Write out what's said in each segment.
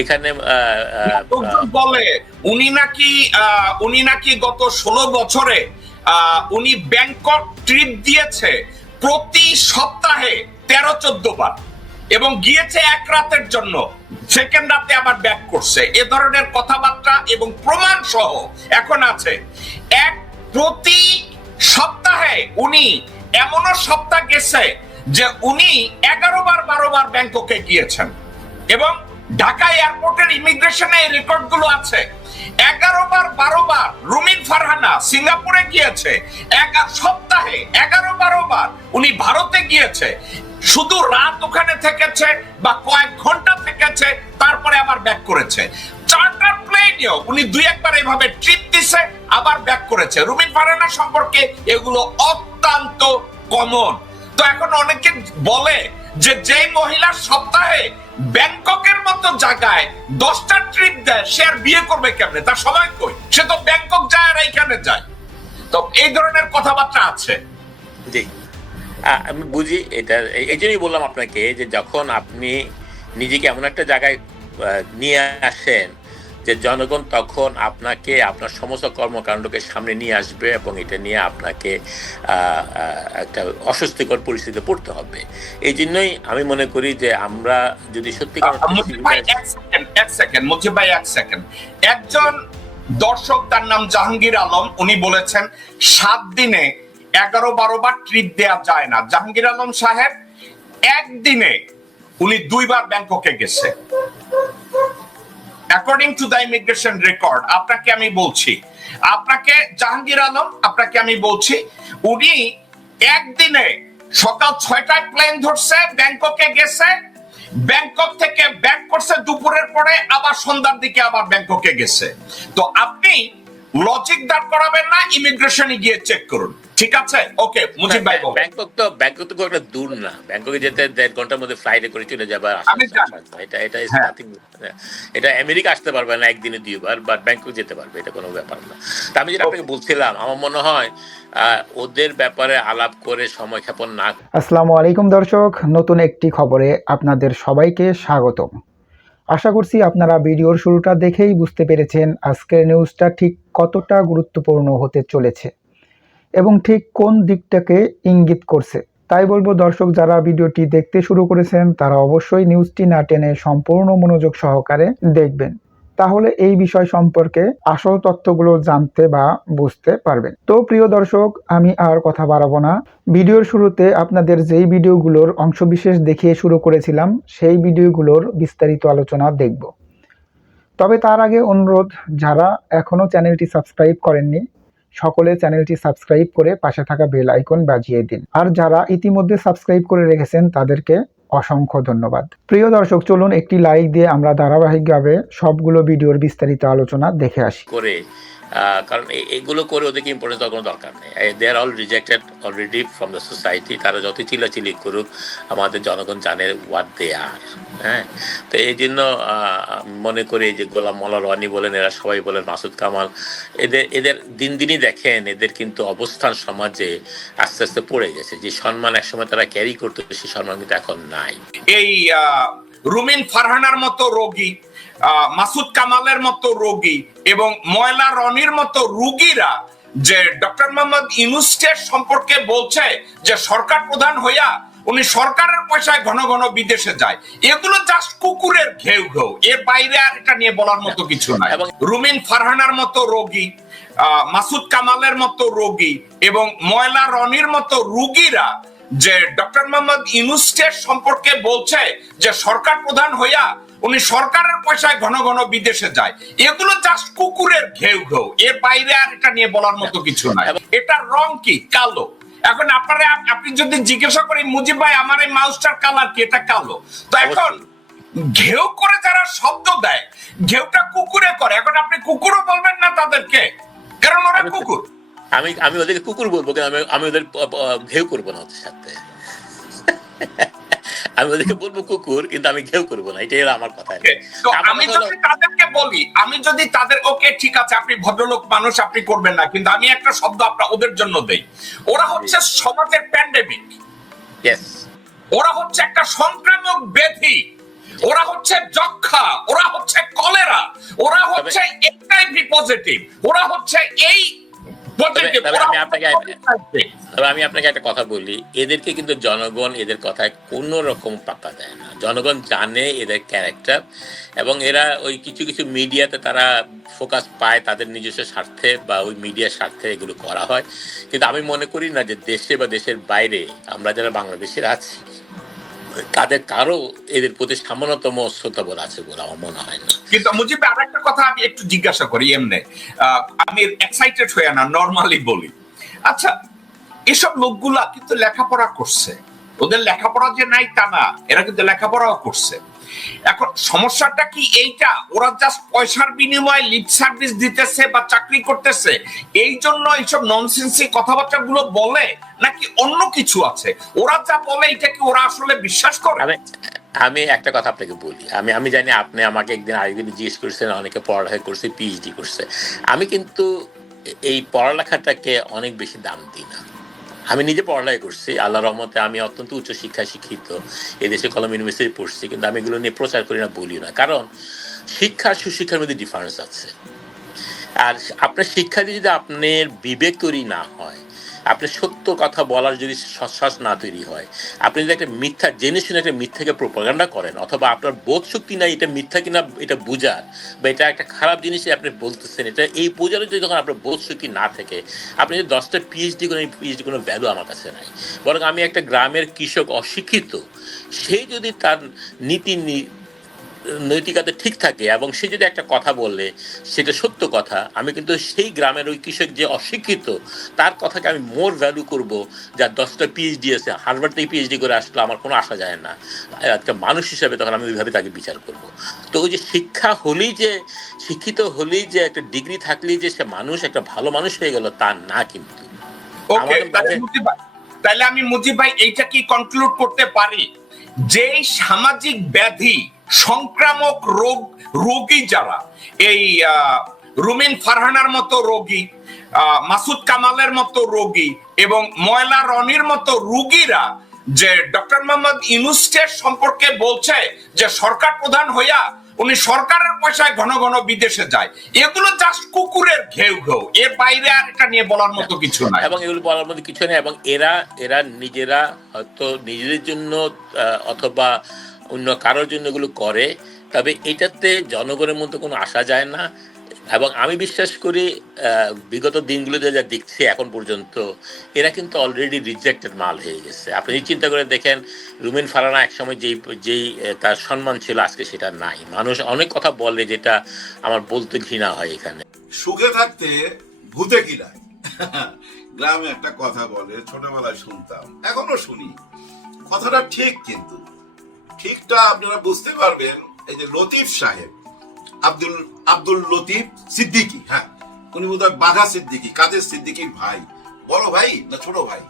এখানে বলে উনি নাকি গত 16 বছরে উনি ব্যাংকক ট্রিপ দিয়েছে প্রতি সপ্তাহে 13-14 বার, এবং গিয়েছে এক রাতের জন্য, সেকেন্ড রাতে আবার ব্যাক করছে। এ ধরনের কথাবার্তা এবং প্রমাণ সহ এখন আছে। প্রতি সপ্তাহে উনি এমনও সপ্তাহ গেছে যে উনি 11 বার 12 বার ব্যাংককে গিয়েছেন, এবং ঢাকা এয়ারপোর্টের ইমিগ্রেশনে এই রেকর্ড গুলো আছে। 11 বার 12 বার রুমিন ফারহানা সিঙ্গাপুরে গিয়েছে, সপ্তাহে 11-12 বার উনি ভারতে গিয়েছে, শুধু রাত ওখানে থেকেছে বা কয়েক ঘন্টা থেকেছে, তারপরে আবার ব্যাক করেছে। চার্টার প্লেনেও উনি 2-1 বার এভাবে ট্রিপ দিছে, আবার ব্যাক করেছে। রুমিন ফারহানা সম্পর্কে এগুলো অত্যন্ত কমন। তো এখন অনেকে বলে যে মহিলা সপ্তাহে ব্যাংককের মতো জায়গায় 10টা ট্রিপ দেয়, সে আর বিয়ে করবে কেমনে? তার সময় কই? সে তো ব্যাংকক যায় আর এইখানে যায়। তো এই ধরনের কথাবার্তা আছে। জি, আমি বুঝি এটা। এই জন্যই বললাম আপনাকে যে যখন আপনি নিজেকে এমন একটা জায়গায় নিয়ে আসেন যে জনগণ তখন আপনাকে আপনার সমস্ত কর্মকাণ্ডকে সামনে নিয়ে আসবে, এবং এটা নিয়ে আপনাকে একটা অস্বস্তিকর পরিস্থিতিতে পড়তে হবে। এই জন্যই আমি মনে করি যে আমরা যদি সত্যিকার একজন দর্শক, তার নাম জাহাঙ্গীর আলম, উনি বলেছেন 7 দিনে 11-12 বার ট্রিপ দেয়া যায় না। জাহাঙ্গীর আলম সাহেব একদিনে উনি 2 বার ব্যাংককে গেছে, according to the immigration record. আপনাকে আমি বলছি, উনি একদিনে সকাল 6টায় প্লেন ধরছে, ব্যাংককে গেছে, ব্যাংকক থেকে ব্যাক করছে দুপুরের পরে, আবার সন্ধ্যার দিকে আবার ব্যাংককে গেছে। তো আপনি লজিক দাঁড় করাবেন না, ইমিগ্রেশনে গিয়ে চেক করুন। ঠিক আছে, ওকে মুজিব ভাই। ব্যাংকক তো খুব একটা দূর না, ব্যাংককে যেতে 1.5 ঘন্টার মধ্যে ফ্লাইটে করে চলে যাবে। এটা আমেরিকা আসতে পারবে না একদিনে 2 বার, বাট ব্যাংকক যেতে পারবে, এটা কোনো ব্যাপার না। তা আমি যেটা আপনাকে বলছিলাম, আমার মনে হয় ওদের ব্যাপারে আলাপ করে সময় ক্ষেপণ না। আসসালামু আলাইকুম দর্শক, নতুন একটি খবরে আপনাদের সবাইকে স্বাগতম। আশা করছি আপনারা ভিডিওর শুরুটা দেখেই বুঝতে পেরেছেন আজকের নিউজটা ঠিক কতটা গুরুত্বপূর্ণ হতে চলেছে এবং ঠিক কোন দিকটাকে ইঙ্গিত করছে। তাই বলবো দর্শক, যারা ভিডিওটি দেখতে শুরু করেছেন তারা অবশ্যই নিউজটি না টেনে সম্পূর্ণ মনোযোগ সহকারে দেখবেন, তাহলে এই বিষয় সম্পর্কে আসল তথ্যগুলো জানতে বা বুঝতে পারবেন। তো প্রিয় দর্শক, আমি আর কথা বাড়াবো না। ভিডিওর শুরুতে আপনাদের যেই ভিডিওগুলোর অংশবিশেষ দেখিয়ে শুরু করেছিলাম, সেই ভিডিওগুলোর বিস্তারিত আলোচনা দেখব। তবে তার আগে অনুরোধ, যারা এখনো চ্যানেলটি সাবস্ক্রাইব করেননি সকলে চ্যানেলটি সাবস্ক্রাইব করে পাশে থাকা বেল আইকন বাজিয়ে দিন, আর যারা ইতিমধ্যে সাবস্ক্রাইব করে রেখেছেন তাদেরকে অসংখ্য ধন্যবাদ। প্রিয় দর্শক, চলুন একটি লাইক দিয়ে আমরা ধারাবাহিকভাবে সবগুলো ভিডিওর বিস্তারিত আলোচনা দেখে আসি। কারণ এগুলো করে ওদেরকে ইম্পর্টেন্স দেওয়ার কোনো দরকার নেই। They are all rejected already from the society. তারা যত চিল্লাচিল্লি করুক, আমাদের জনগণ জানে হোয়াট দে আর। হ্যাঁ, তো এই জন্য মনে করি যে গোলাম মোল্লা রনি বলেন, এরা সবাই বলেন, মাসুদ কামাল, এদের দিন দিনই দেখেন এদের কিন্তু অবস্থান সমাজে আস্তে আস্তে পড়ে গেছে। যে সম্মান একসময় তারা ক্যারি করতো, সেই সম্মান কিন্তু এখন নাই। এই রুমিন ফারহানার মতো রোগী, মাসুদ কামালের মতো রোগী এবং ময়লা রনির মতো রোগীরা যে ডক্টর মোহাম্মদ ইউনূসকে সম্পর্কে বলছে যে সরকার প্রধান হইয়া উনি সরকারের পয়সায় ঘন ঘন বিদেশে যায়, এগুলো জাস্ট কুকুরের ঘেউ ঘেউ, এর বাইরে আর এটা নিয়ে বলার মতো কিছু নাই। রুমিন ফারহানার মতো রোগী, মাসুদ কামালের মতো রোগী এবং ময়লা রনির মতো রোগীরা যে ডক্টর মোহাম্মদ ইউনূসকে সম্পর্কে বলছে যে সরকার প্রধান হইয়া উনি সরকারের পয়সায় ঘন ঘন বিদেশে যায়, এগুলো জাস্ট কুকুরের ঘেউ ঘেউ, এর বাইরে আর এটা নিয়ে বলার মতো কিছু নাই। এটা রং কি? কালো। এখন আপনি যদি জিজ্ঞাসা করি, মুজিব ভাই আমার এই মাউসটার কালার কি? এটা কালো। তো এখন ঘেউ করে যারা শব্দ দেয়, ঘেউটা কুকুরে করে, এখন আপনি কুকুরও বলবেন না তাদেরকে, কারণ ওরা কুকুর। আমি ওদেরকে কুকুর বলবো, কিন্তু আমি ওদের ঘেউ করবো না ওদের সাথে। আমি ওদেরকে বলবো কুকুর, কিন্তু আমি ঘেউ করবো না, এটাই আমার কথা। আমি যদি তাদেরকে বলি, আমি যদি তাদের, ওকে ঠিক আছে আপনি ভদ্রলোক মানুষ, আপনি করবেন না, কিন্তু আমি একটা শব্দ ওদের জন্য দেই, ওরা হচ্ছে সমাজের প্যান্ডেমিক, ওরা হচ্ছে একটা সংক্রামক ব্যাধি, ওরা হচ্ছে যক্ষা, ওরা হচ্ছে পজিটিভ, ওরা হচ্ছে এই পজিটিভ। তবে আমি আপনাকে একটা কথা বলি, এদেরকে কিন্তু জনগণ এদের কথায় কোনো রকম পাত্তা দেয় না। জনগণ জানে এদের ক্যারেক্টার, এবং এরা ওই কিছু কিছু মিডিয়াতে তারা ফোকাস পায় তাদের নিজস্ব স্বার্থে বা ওই মিডিয়ার স্বার্থে এগুলো করা হয়। কিন্তু আমি মনে করি না যে দেশে বা দেশের বাইরে আমরা যারা বাংলাদেশের আছি তাদের কারো এদের প্রতি সামান্যতম শ্রদ্ধাবোধ আছে বলে আমার মনে হয় না। কিন্তু মুজিব, আরেকটা কথা আমি একটু জিজ্ঞাসা করি এমনি, আমি এক্সাইটেড হয়ে না, নর্মালি বলি। আচ্ছা, এসব লোকগুলা কিন্তু লেখাপড়া করছে, ওদের লেখাপড়া যে নাই তা না, এরা কিন্তু লেখাপড়াও করছে। এখন সমস্যাটা কি এইটা, ওরা জাস্ট পয়সার বিনিময়ে লিপ সার্ভিস দিতেছে বা চাকরি করতেছে, এই জন্য এইসব ননসেন্সি কথাবার্তা গুলো বলে, নাকি অন্য কিছু আছে? ওরা যা বলে এটা কি ওরা আসলে বিশ্বাস করে? আমি একটা কথা আপনাকে বলি, আমি জানি আপনি আমাকে একদিন আরেকদিন জিজ্ঞেস করছেন অনেকে পড়ালেখা করছে, পিএইচডি করছে। আমি কিন্তু এই পড়ালেখাটাকে অনেক বেশি দাম দিই না। আমি নিজে পড়ালেখা করছি, আল্লাহর রহমতে আমি অত্যন্ত উচ্চ শিক্ষায় শিক্ষিত, এদেশে কলম ইউনিভার্সিটি পড়ছি, কিন্তু আমি এগুলো নিয়ে প্রচার করি না, বলি না। কারণ শিক্ষা আর সুশিক্ষার মধ্যে ডিফারেন্স আছে। আর আপনার শিক্ষা দিয়ে যদি আপনার বিবেক তৈরি না হয়, আপনি সত্য কথা বলার যদি সৎসাহস না তৈরি হয়, আপনি যদি একটা মিথ্যা জেনে শুনে একটা মিথ্যাকে প্রোপাগান্ডা করেন, অথবা আপনার বোধ শক্তি নাই এটা মিথ্যা কিনা এটা বোঝার, বা এটা একটা খারাপ জিনিসই আপনি বলতেছেন, এটা এই বোঝার যদি যখন আপনার বোধ শক্তি না থাকে, আপনি যদি 10টা পিএইচডি করেন, পিএইচডি কোনো ভ্যালু আমার কাছে নাই। বরং আমি একটা গ্রামের কৃষক অশিক্ষিত, সে যদি তার নৈতিকতা ঠিক থাকে এবং সে যদি একটা কথা বললে সেটা সত্য কথা, আমি কিন্তু সেই গ্রামের ওই কৃষক যে অশিক্ষিত তার কথাকে আমি মোর ভ্যালু করব, যার 10টা পিএইচডি আছে, হার্ভার্ড থেকে পিএইচডি করে আসলে আমার কোনো আসা যায় না, একটা মানুষ হিসাবে তখন আমি ওইভাবে তাকে বিচার করব। তো ওই যে শিক্ষা হলেই যে, শিক্ষিত হলেই যে একটা ডিগ্রি থাকলেই যে সে মানুষ, একটা ভালো মানুষ হয়ে গেল, তা না। কিন্তু তাহলে আমি মুজিব ভাই এইটা কি কনক্লুড করতে পারি যে সামাজিক ব্যাধি, সংক্রামক রোগী যারা, এই রুমিন ফারহানার মতো রোগী, মাসুদ কামালের মতো রোগী এবং ময়লা রনির মতো রোগীরা যে ডক্টর মোহাম্মদ ইউনূসকে সম্পর্কে বলছে যে সরকার প্রধান হইয়া উনি সরকারের পয়সায় ঘন ঘন বিদেশে যায়, এগুলো জাস্ট কুকুরের ঘেউ ঘেউ, এর বাইরে আর এটা নিয়ে বলার মতো কিছু নাই। এবং এগুলো বলার মতো কিছু নেই। এবং এরা নিজেরা হয়তো নিজেদের জন্য অথবা অন্য কারোর জন্য এগুলো করে, তবে এটাতে জনগণের মধ্যে কোনো আসা যায় না। এবং আমি বিশ্বাস করি বিগত দিনগুলোতে যা দেখছি এখন পর্যন্ত, এরা কিন্তু অলরেডি রিজেক্টেড মাল হয়ে গেছে। আপনি চিন্তা করে দেখেন, রুমিন ফারহানা একসময় যেই তার সম্মান ছিল, আজকে সেটা নাই। মানুষ অনেক কথা বলে যেটা আমার বলতে ঘৃণা হয়। এখানে সুখে থাকতে ভূতে কিরায়, গ্রামে একটা কথা বলে, ছোটবেলায় শুনতাম, এখনো শুনি। কথাটা ঠিক, কিন্তু ঠিকটা আপনারা বুঝতে পারবেন এই যে লতিফ সাহেব, আব্দুল লতিফ সিদ্দিকী, হ্যাঁ, উনি বোধহয় বাঘা সিদ্দিকী, কাদের সিদ্দিকীর ভাই, বড় ভাই না ছোট ভাই,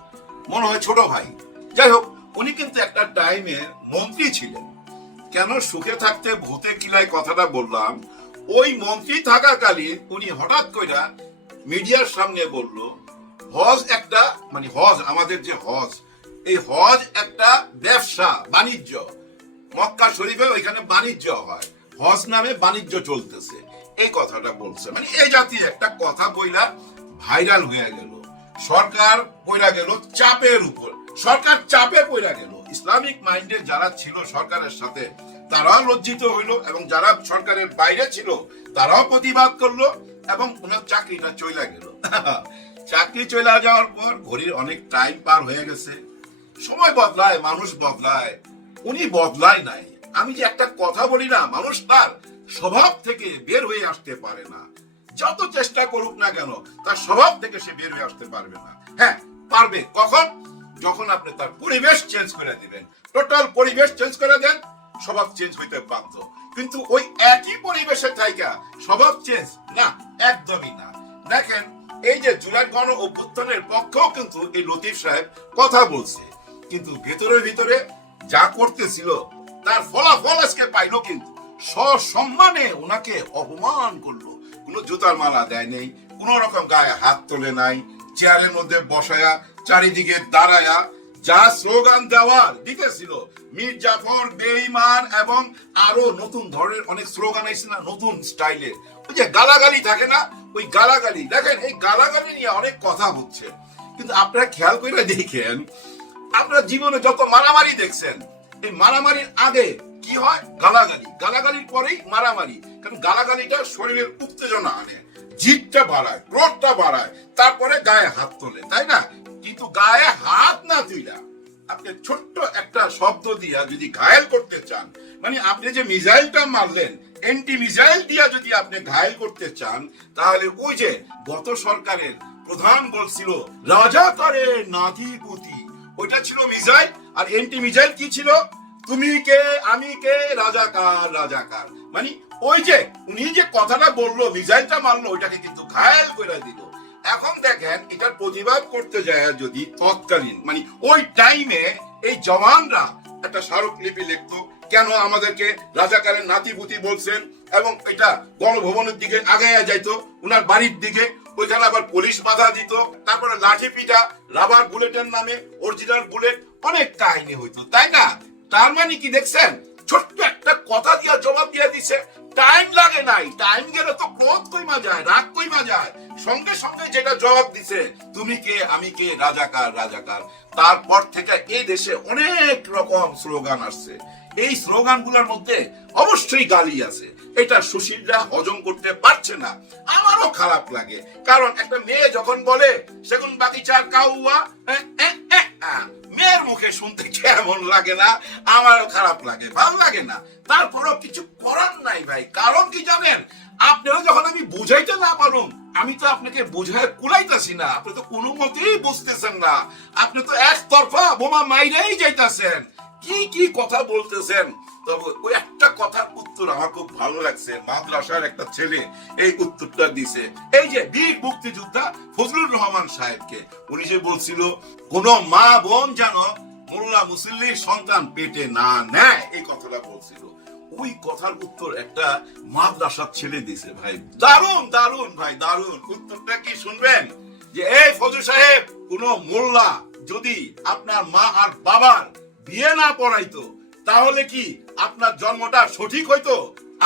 মনে হয় ছোট ভাই। যাই হোক, উনি কিন্তু একটা টাইমে মন্ত্রী ছিলেন। কেন সুখে থাকতে ভূতে কিলায় কথাটা বললাম, ওই মন্ত্রী থাকাকালীন উনি হঠাৎ করে মিডিয়ার সামনে বলল, হজ একটা, মানে হজ, আমাদের যে হজ, এই হজ একটা ব্যবসা বাণিজ্য, মক্কা শরীফে ওইখানে বাণিজ্য হয়, হজ নামে বাণিজ্য চলতেছে, এই কথাটা বলছে। মানে এই জাতীয় একটা কথা বইলা ভাইরাল হয়ে গেল। সরকার পড়া গেল চাপের উপর, সরকার চাপে পড়া গেল। ইসলামিক মাইন্ডের যারা ছিল সরকারের সাথে, তারাও লজ্জিত হইল, এবং যারা সরকারের বাইরে ছিল তারাও প্রতিবাদ করলো, এবং ওনার চাকরিটা চলে গেল। চাকরি চলে যাওয়ার পর ঘড়ির অনেক টাইম পার হয়ে গেছে, সময় বদলায়, মানুষ বদলায়, উনি বদলায় নাই। আমি যে একটা কথা বলি না, মানুষ তার স্বভাব থেকে বের হয়ে আসতে পারে না, যত চেষ্টা করুক না কেন, তার স্বভাব থেকে সে বের হয়ে আসতে পারবে না। হ্যাঁ, পারবে কখন? যখন আপনি তার পরিবেশ চেঞ্জ করে দিবেন, টোটাল পরিবেশ চেঞ্জ করে দেন, স্বভাব চেঞ্জ হইতে বাধ্য। কিন্তু ওই একই পরিবেশে থাইকা স্বভাব চেঞ্জ না, একদমই না। দেখেন, এই যে জুলাই গণ অভ্যুত্থানের পক্ষেও কিন্তু এই লতিফ সাহেব কথা বলছে, কিন্তু ভিতরে যা করতেছিল তার ফলাফল আজকে পাইলো। কিন্তু সসম্মানে ওনাকে অপমান করলো, কোনো জুতার মালা দেয় নেই, কোন রকম গায়ে হাত তোলে নাই, চেয়ারের মধ্যে বসায়া চারিদিকে দাঁড়ায়া যা স্লোগান দেওয়ার দিতেছিল, মীর জাফর, বেঈমান এবং আরো নতুন ধরনের অনেক স্লোগান আইছে না, নতুন স্টাইলে। ওই যে গালাগালি থাকে না, ওই গালাগালি, দেখেন এই গালাগালি নিয়ে অনেক কথা হচ্ছে, কিন্তু আপনারা খেয়াল করে দেখেন, আপনারা জীবনে যত মারামারি দেখছেন, এই মারামারির আগে কি হয়? গালাগালি, গালাগালির পরেই মারামারি। কারণ গালাগালিটা শরীরের উত্তেজনা আনে, জিদটা বাড়ায়, ক্রোধটা বাড়ায়, তারপরে গায়ে হাত তোলে, তাই না? কিন্তু গায়ে হাত না তুইলা আপনি ছোট্ট একটা শব্দ দিয়া যদি ঘায়েল করতে চান, মানে আপনি যে মিসাইলটা মারলেন, এন্টি মিসাইল দিয়া যদি আপনি ঘায়েল করতে চান, তাহলে ওই যে গত সরকারের প্রধান বলছিল রাজাকারের নাতিপুতি, ওইটা ছিল মিসাইল। আর এন্টি মিসাইল কি ছিল? তুমি কে, আমি কে, রাজাকার রাজাকার। মানে ওই যে উনি যে কথাটা বললো, মিসাইলটা মারলো, ওইটাকে কিন্তু ঘায়েল করে দিল। এখন দেখেন এটার প্রতিবাদ করতে যায় যদি তৎকালীন, মানে ওই টাইমে এই জওয়ানরা একটা স্মারকলিপি লিখতো, কেন আমাদেরকে রাজাকারের নাতিপুতি বলছেন, এবং এটা গণভবনের দিকে আগাইয়া যাইতো, উনার বাড়ির দিকে, ওইখানে আবার পুলিশ বাধা দিত, তারপরে লাঠি পিটা, রাবার বুলেটের নামে অরিজিনাল বুলেট, অনেক কাহিনী হইতো, তাই না? তার মানে কি দেখছেন, ছোট্ট একটা কথা দিয়া জবাব দিয়ে দিছে, টাইম লাগে নাই, টাইম গেলে তো ক্রোধ কইমা যায়, রাগ কইমা যায়, সঙ্গে সঙ্গে যেটা জবাব দিছে, তুমি কে, আমি কে, রাজাকার রাজাকার। তারপর থেকে এই দেশে অনেক রকম স্লোগান আসছে, এই স্লোগানগুলোর মধ্যে অবশ্যই গালি আছে, এটা সুশীলরা হজম করতে পারছে না। আমারও খারাপ লাগে, কারণ একটা মেয়ে যখন বলে সেগুন বাগিচার কাউয়া, মেয়ের মুখে শুনতে কেমন লাগে না? আমারও খারাপ লাগে, ভালো লাগে না। তারপরেও কিছু করার নাই ভাই, কারণ কি জানেন, আপনারা যখন আমি বুঝাইতে না পারুন, আমি তো আপনাকে বুঝায় কুলাইতেছি না, আপনি তো কোনো মতেই বুঝতেছেন না, আপনি তো একতরফা বোমা মাইরেই যাইতেছেন, কি কি কথা বলতেছেন। তবে ওই একটা কথার উত্তর আমার খুব ভালো লাগছে, মাদ্রাসার একটা ছেলে এই উত্তরটা দিছে, এই যে বীর মুক্তিযোদ্ধা ফজলুর রহমান সাহেবকে, উনি যে বলছিল কোন মা বোন যেন মোল্লা মুসল্লির সন্তান পেটে না নেয়, এই কথাটা বলছিল। ওই কথার উত্তর একটা মাদ্রাসার ছেলে দিছে ভাই, দারুণ দারুণ ভাই, দারুণ। উত্তরটা কি শুনবেন? যে এই ফজল সাহেব, কোন মোল্লা যদি আপনার মা আর বাবার বিয়ে না পড়াইতো, তাহলে কি আপনার জন্মটা সঠিক হইতো?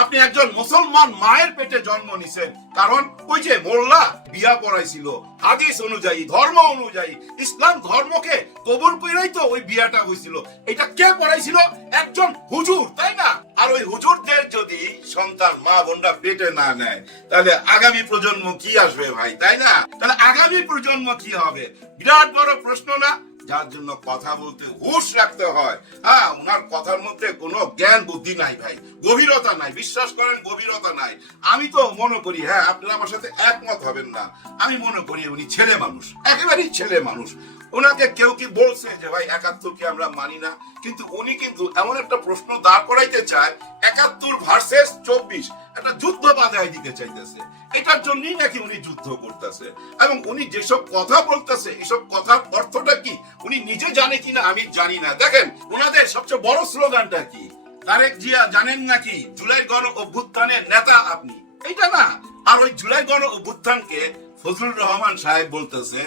আপনি একজন মুসলমান মায়ের পেটে জন্ম নিছেন, কারণ ওই যে মোল্লা বিয়া পড়াইছিল হাদিস অনুযায়ী, ধর্ম অনুযায়ী, ইসলাম ধর্মকে কবুল কইরাই তো ওই বিয়াটা হইছিল। এটা কে পড়াইছিল? একজন হুজুর, তাই না? আর ওই হুজুরদের যদি সন্তান মা বোনরা পেটে না নেয়, তাহলে আগামী প্রজন্ম কি আসবে ভাই, তাই না? তাহলে আগামী প্রজন্ম কি হবে? বিরাট বড় প্রশ্ন না? যার জন্য কথা বলতে হুঁশ রাখতে হয়। হ্যাঁ, ওনার কথার মধ্যে কোনো জ্ঞান বুদ্ধি নাই ভাই, গভীরতা নাই, বিশ্বাস করেন গভীরতা নাই। আমি তো মনে করি, হ্যাঁ আপনারা আমার সাথে একমত হবেন না, আমি মনে করি উনি ছেলে মানুষ, একেবারেই ছেলে মানুষ। ওনাকে কেউ কি বলছে যে ভাই ৭১কে আমরা মানি না, কিন্তু উনি কিন্তু এমন একটা প্রশ্ন দাঁড় করাইতে চায়, ৭১ ভার্সেস ২৪, একটা যুদ্ধ বাধায় দিতে চাইতেছে। এটার জন্যই নাকি উনি যুদ্ধ করতেছে, এবং উনি যেসব কথা বলতেছে, এসব কথার অর্থটা কি উনি নিজে জানে কিনা আমি জানি না। দেখেন ওনাদের সবচেয়ে বড় স্লোগানটা কি? তারেক জিয়া জানেন নাকি জুলাই গণ অভ্যুত্থানের নেতা আপনি, এইটা না? আর ওই জুলাই গণ অভ্যুত্থানকে ফজলুর রহমান সাহেব বলতেছে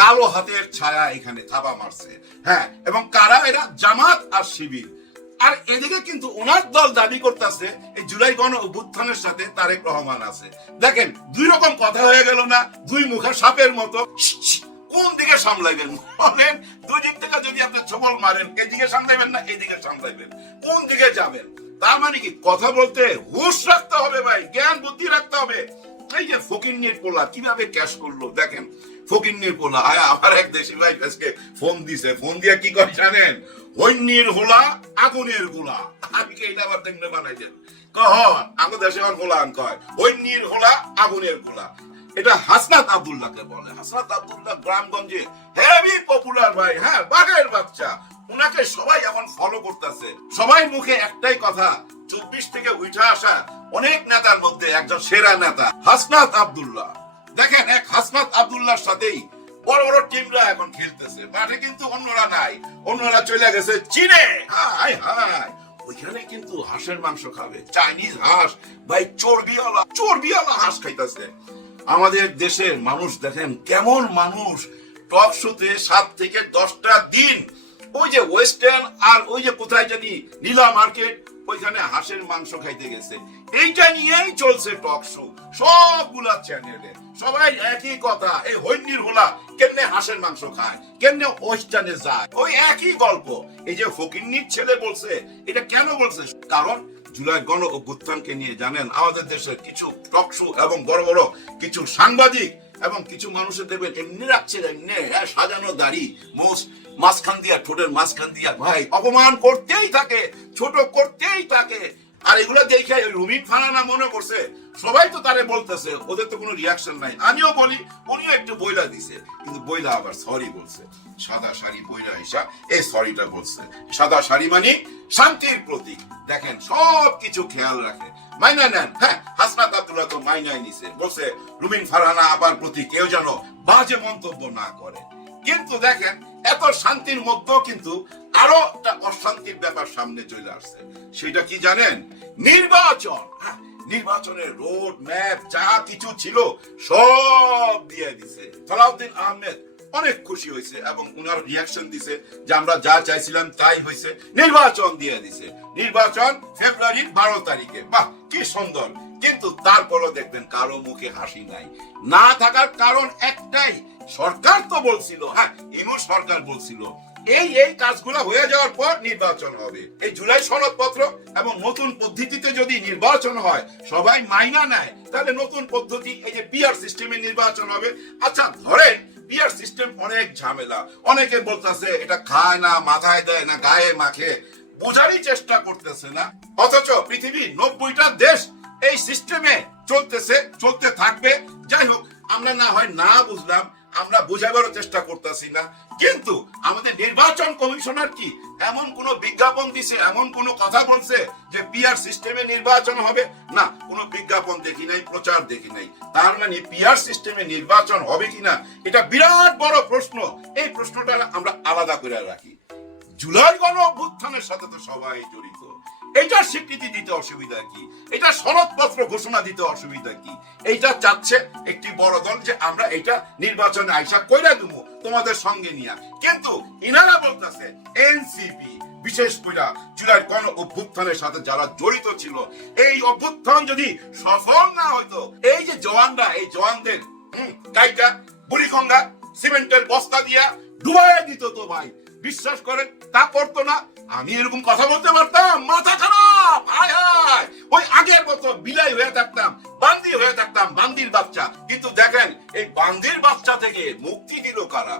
কালো হাতের ছায়া এখানে থাবা মারছে। হ্যাঁ, এবং কারা এরা? জামাত আর শিবির। আর এদিকে কিন্তু ওনার দল দাবি করতেছে এই জুলাই গণ অভ্যুত্থানের সাথে তারেক রহমান আছে। দেখেন দুই রকম কথা হয়ে গেল না? দুই মুখা সাপের মতো। কোন দিকে সামলাইবেন বলেন? দুই দিক থেকে যদি আপনি ছবল মারেন, এদিকে সামলাইবেন না এদিকে সামলাইবেন, কোন দিকে যাবেন? তার মানে কি কথা বলতে হুঁশ রাখতে হবে ভাই, জ্ঞান বুদ্ধি রাখতে হবে। এই যে ফকিন্নির পোলা কিভাবে ক্যাশ করলো দেখেন, ফকিন্নির পোলা। আমার এক দেশি ভাই আজকে ফোন দিছে, ফোন দিয়ে কি করে জানেন? হইন্নির হোলা আগুনের গোলা। আমি কি এটা আবার তেমনি বানাইছেন? আমার দেশে আমার গোলা কয় হইন্নির হোলা আগুনের গোলা। এটা হাসনাত আব্দুল্লাহকে বলে। হাসনাত আব্দুল্লাহ গ্রামগঞ্জে হেভি পপুলার ভাই, হ্যাঁ বাঘের বাচ্চা। উনাকে সবাই এখন ফলো করতেছে, সবাই মুখে একটাই কথা, ২৪ থেকে উঠে আসা অনেক নেতার মধ্যে একজন সেরা নেতা হাসনাত আব্দুল্লাহ। দেখেন এক হাসনাত আব্দুল্লাহর সাথেই বড় বড় টিমরা এখন খেলতেছে মাঠে, কিন্তু অন্যরা নাই, অন্যরা চলে গেছে চীনে। হায় হায়, ওইখানে কিন্তু হাঁসের মাংস খাবে, চাইনিজ হাঁস ভাই, চর্বিওয়ালা হাঁস খাইতেছে। আমাদের দেশের মানুষ দেখেন কেমন মানুষ, টক শোতে ৭ থেকে ১০টা দিন ওই যে ওয়েস্টার্ন আর ওই যে কোথায় জানি নীলা মার্কেট, ওইখানে হাঁসের মাংস খাইতে গেছে। এইটা নিয়েই চলছে টক শো সবগুলা চ্যানেলে, সবাই একই কথা, এই হইন্নির হোলা কেমনে হাঁসের মাংস খায়, কেমনে ওয়েস্টার্নে যায়, ওই একই গল্প। এই যে ফকিন্নির ছেলে বলছে, এটা কেন বলছে? কারণ জুলাই গণ অভ্যুত্থানকে নিয়ে জানেন আমাদের দেশের কিছু টক শো এবং বড় বড় কিছু সাংবাদিক এবং কিছু মানুষের দেখবেন এমনি রাখছে, এমনি সাজানো দাড়ি, মোষ মাঝখান দিয়া, ঠোঁটের মাঝখান দিয়া ভাই অপমান করতেই থাকে, ছোট করতেই থাকে। আর এগুলো দেখে রুমিন ফারহানা মনে করছে সবাই তো তারে বলতেছে, ওদের তো কোনো রিয়াকশন নাই। আমিও বলি, উনিও একটু বইলা দিছে, কিন্তু বইলা আবার সরি বলছে। সাদা শাড়ি পইরা এসা এই সরিটা বলছে। সাদা শাড়ি মানে শান্তির প্রতীক। দেখেন সব কিছু খেয়াল রাখে, মাইনা নেন। হ্যাঁ, হাসনাত আব্দুল্লাহ তো মাইনাই নিছে, বলছে রুমিন ফারহানা আবার প্রতি কেউ যেন বাজে মন্তব্য না করে। কিন্তু দেখেন এত শান্তির মধ্যেও কিন্তু আরো একটা অশান্তির ব্যাপার সামনে চলে আসছে। সেটা কি জানেন? নির্বাচন। নির্বাচনের রোড ম্যাপ যা কিছু ছিল সব দিয়ে দিছে। সালাউদ্দিন আহমেদ অনেক খুশি হয়েছে এবং উনার রিয়াকশন দিছে যে আমরা যা চাইছিলাম তাই হয়েছে, নির্বাচন দিয়ে দিছে। নির্বাচন ফেব্রুয়ারির 12 তারিখে। বাহ, কি সুন্দর। কিন্তু তারপরও দেখবেন কারো মুখে হাসি নাই। না থাকার কারণ একটাই, সরকার তো বলছিল, হ্যাঁ ইউনূস সরকার বলছিল এই কাজগুলো হয়ে যাওয়ার পর নির্বাচন হবে। এই জুলাই সনদপত্র এবং নতুন পদ্ধতিতে যদি নির্বাচন হয়, সবাই মাইনা নেয়, তাহলে নতুন পদ্ধতি এই যে পিআর সিস্টেমে নির্বাচন হবে। আচ্ছা ধরেন পিআর সিস্টেম অনেক ঝামেলা, অনেকে বলতেছে এটা খায় না, মাথায় দেয় না, গায়ে মাখে, বোঝারই চেষ্টা করতেছে না। অথচ পৃথিবীর 90টা দেশ এই সিস্টেমে চলতেছে, চলতে থাকবে। যাই হোক, আমরা না হয় না বুঝলাম, আমরা বোঝাবারও চেষ্টা করতেছি না। কিন্তু আমাদের নির্বাচন কমিশনার কি এমন কোন বিজ্ঞাপন দিছে, এমন কোন কথা বলছে যে পিআর সিস্টেমে নির্বাচন হবে? না, কোনো বিজ্ঞাপন দেখি নাই, প্রচার দেখি নাই। তার মানে পিআর সিস্টেমে নির্বাচন হবে কিনা এটা বিরাট বড় প্রশ্ন। এই প্রশ্নটা আমরা আলাদা করে রাখি। জুলাই গণ অভ্যুত্থানের সাথে তো সবাই জড়িত, এটা স্বীকৃতি দিতে অসুবিধা কি? এটা সনদপত্র ঘোষণা দিতে অসুবিধা কি? এইটা চাচ্ছে একটি বড় দল যে আমরা এটা নির্বাচনে আইসা কইরা দেবো তোমাদের সঙ্গে নিয়ে। কিন্তু ইনারা বলতেছে এনসিপি, বিশেষ করে জুলাই গণ অভ্যুত্থানের সাথে যারা জড়িত ছিল, এই অভ্যুত্থান যদি সফল না হইতো, এই যে জওয়ানরা, এই জওয়ানদের কাইটা বুড়িগঙ্গা সিমেন্টের বস্তা দিয়া ডুবাইয়া দিত তো ভাই, বিশ্বাস করেন তা করতো না। আমি এরকম কথা বলতে পারতাম? মাথা খারাপ। হায় হায়, ওই আগের মতো বিলাই হয়ে থাকতাম, বান্দি হয়ে থাকতাম, বান্দির বাচ্চা। কিন্তু দেখেন এই বান্দির বাচ্চা থেকে মুক্তি দিল কারা?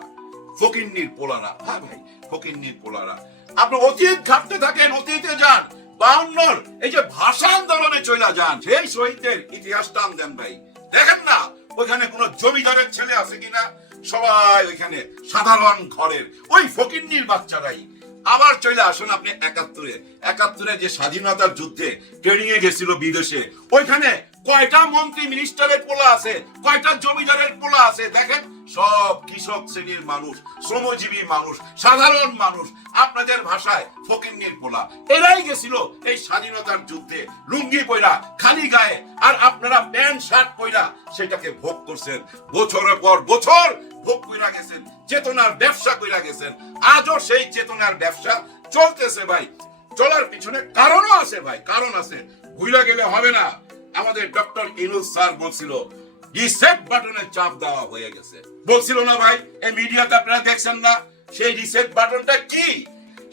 ফকিন্নির পোলারা। হ্যাঁ ভাই, ফকিন্নির পোলারা। আপনি অতীত ঘাটতে থাকেন, অতীতে যান, 52 এই যে ভাষা আন্দোলনে চলে যান, সেই শহীদদের ইতিহাস টান দেন ভাই। দেখেন না ওইখানে কোন জমিদারের ছেলে আছে কিনা? সবাই ওইখানে সাধারণ ঘরের ওই ফকিন্নির বাচ্চারাই। আবার চলে আসুন আপনি 71-এ যে স্বাধীনতার যুদ্ধে ট্রেনিং এ গেছিল বিদেশে, ওইখানে কয়টা মন্ত্রী মিনিস্টারের পোলা আছে, কয়টা জমিদারের পোলা আছে? দেখেন সব কৃষক শ্রেণীর মানুষ, শ্রমজীবী মানুষ, সাধারণ মানুষ, আপনাদের ভাষায় ফকিন্নির পোলা। এরাই গেছিল এই স্বাধীনতার যুদ্ধে লুঙ্গি পয়রা, খালি গায়ে, আর আপনারা প্যান্ট শার্ট পয়রা সেটাকে ভোগ করছেন। বছরের পর বছর ভোগ কইরা গেছেন, চেতনার ব্যবসা কইরা গেছেন। আজও সেই চেতনার ব্যবসা চলতেছে ভাই। চলার পিছনে কারণও আছে ভাই, কারণ আছে, ভুলে গেলে হবে না। আমাদের ডক্টর ইউনূস স্যার বলছিল রিসেট বাটনে চাপ দেওয়া হয়ে গেছে, বলছিল না ভাই? এই মিডিয়াতে আপনারা দেখছেন না? সেই রিসেট বাটনটা কি,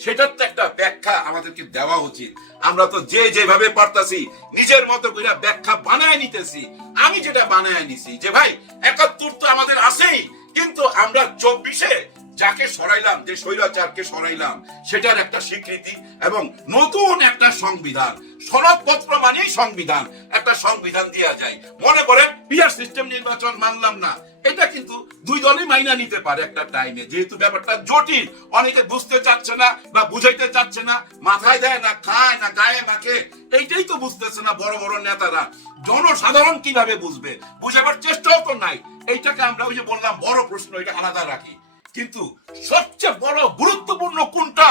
সেটার তো একটা ব্যাখ্যা আমাদেরকে দেওয়া উচিত। আমরা তো যে যেভাবে পারতাছি নিজের মতো করে ব্যাখ্যা বানায় নিতেছি। আমি যেটা বানায় নিছি যে ভাই 71 তো আমাদের আছেই, কিন্তু আমরা 24-এ যাকে সরাইলাম, যে স্বৈরাচারকে সরাইলাম, সেটার একটা স্বীকৃতি এবং নতুন একটা সংবিধান। সনদপত্র মানেই সংবিধান, একটা সংবিধান দেওয়া যায়। মনে করেন পিআর সিস্টেম নির্বাচন মানলাম না, এটা কিন্তু দুই দলই মাইনা নিতে পারে একটা টাইমে, যেহেতু ব্যাপারটা জটিল, অনেকে বুঝতে চাচ্ছে না বা বুঝাইতে চাচ্ছে না, মাথায় দেয় না, খায় না, গায়ে মাখে, এইটাই তো বুঝতেছে না বড় বড় নেতারা। জনসাধারণ কিভাবে বুঝবে? বুঝাবার চেষ্টাও তো নাই। এইটাকে আমরা ওই যে বললাম বড় প্রশ্ন, এটা আলাদা রাখি। কিন্তু সবচেয়ে বড় গুরুত্বপূর্ণ কোনটা?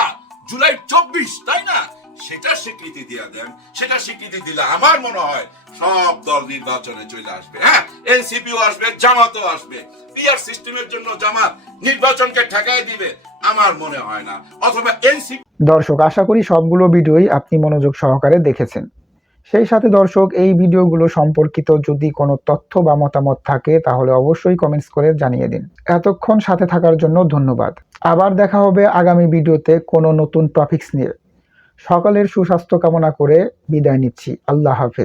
জুলাই 24, তাই না? সেটা স্বীকৃতি দিয়ে দেন। সেটা স্বীকৃতি দিলে আমার মনে হয় সব দল নির্বাচনে চলে আসবে। হ্যাঁ, এনসিপিও আসবে, জামাতও আসবে। পিআর সিস্টেমের জন্য জামাত নির্বাচনকে ঠেকাই দিবে আমার মনে হয় না, অথবা এনসিপি। দর্শক, আশা করি সবগুলো ভিডিওই আপনি মনোযোগ সহকারে দেখেছেন। সেই সাথে দর্শক, এই ভিডিওগুলো সম্পর্কিত যদি কোনো তথ্য বা মতামত থাকে তাহলে অবশ্যই কমেন্টস করে জানিয়ে দিন। এতক্ষণ সাথে থাকার জন্য ধন্যবাদ। আবার দেখা হবে আগামী ভিডিওতে কোনো নতুন টপিকস নিয়ে। সকলের সুস্বাস্থ্য কামনা করে বিদায় নিচ্ছি। আল্লাহ হাফেজ।